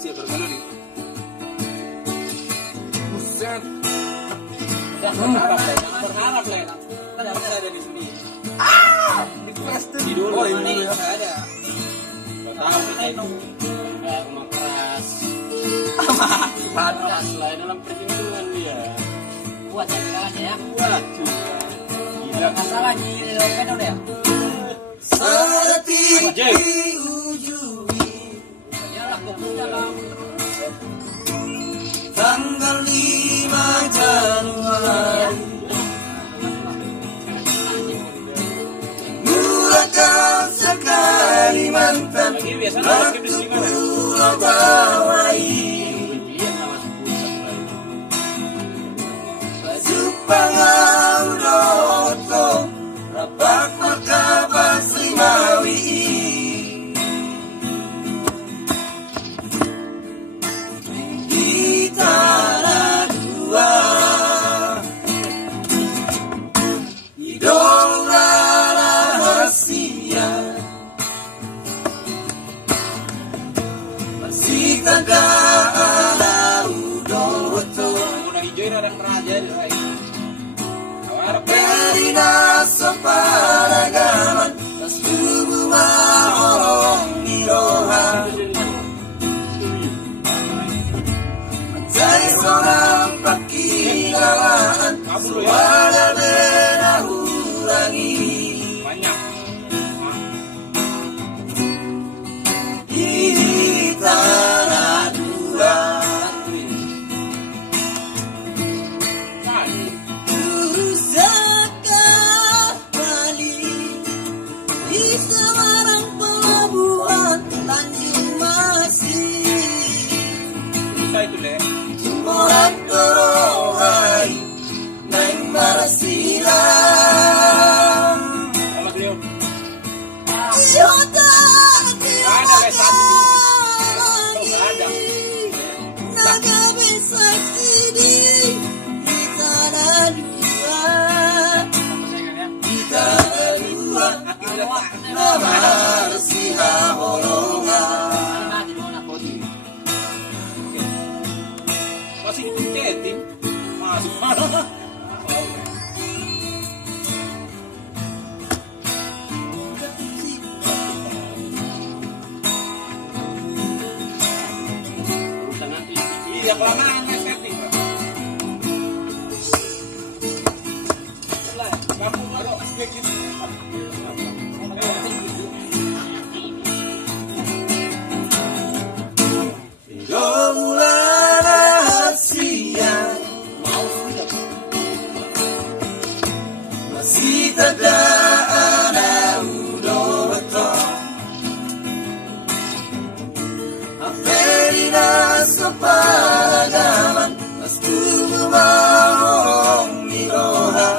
Siap bermelodi. Buset. Ya, berharap lah. Kan ada di sini. Di plastik. Di dulu Oh, mana ini ya? Ada. Tahu kita itu kayak rumah keras. Panas. Selain dalam perlindungan dia. Buat saya kawan ya. Kuat juga. Gila. Masalah di dompet udah ya. Setiap Yalah kok dalam tanggal 5 Januari murahkan sekali mantan Ini biasanya pakai di sini kan. Pulau Bawai baju pangaudoto rapak markabas Limawi di tanah dua idola rahasia masih tak ada udoto Udah hijau ini orang raja di lain. Perina separagaman tas tubuh mahorong miroha mencari seorang pakilaan suara benahurangi Banyak. di tanah dua Pusaka Bali di Semarang pelabuhan Tanjung Masih Kita itu le. Morat Dorohai Neng Marasilang Sama beliau. Iota Ada guys satu dulu. Nggak ada. Naga besar sidi di tanah dua Sama saingannya. di tanah dua nama Resiha Holongan di mana kodi. Masih dipencetin. Masuk mana? Urusan nanti. Iya kelamaan ya setting. Pak. Lah, kamu kalau kayak gitu. Bulan rahasia masih tak ada udoto Aperina separagaman tas tubuh mahorong miroha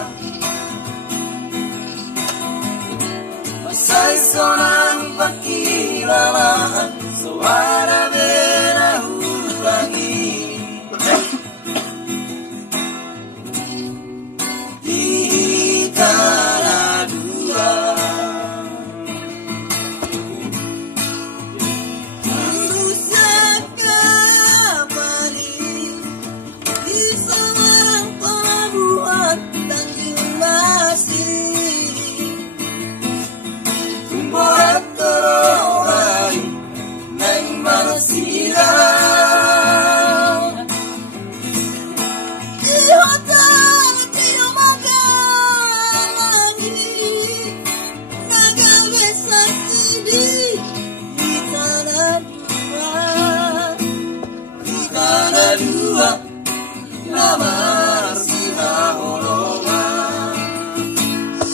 masai sonang pakilalaan suara benahurangi di tanah dua Pusaka Bali di Semarang pelabuhan Tanjung Masih Morat Dorohai Neng Marasilang di hotel tidak makan lagi naga besar sidi di tanah dua nama Resiha Holongan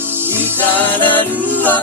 di tanah dua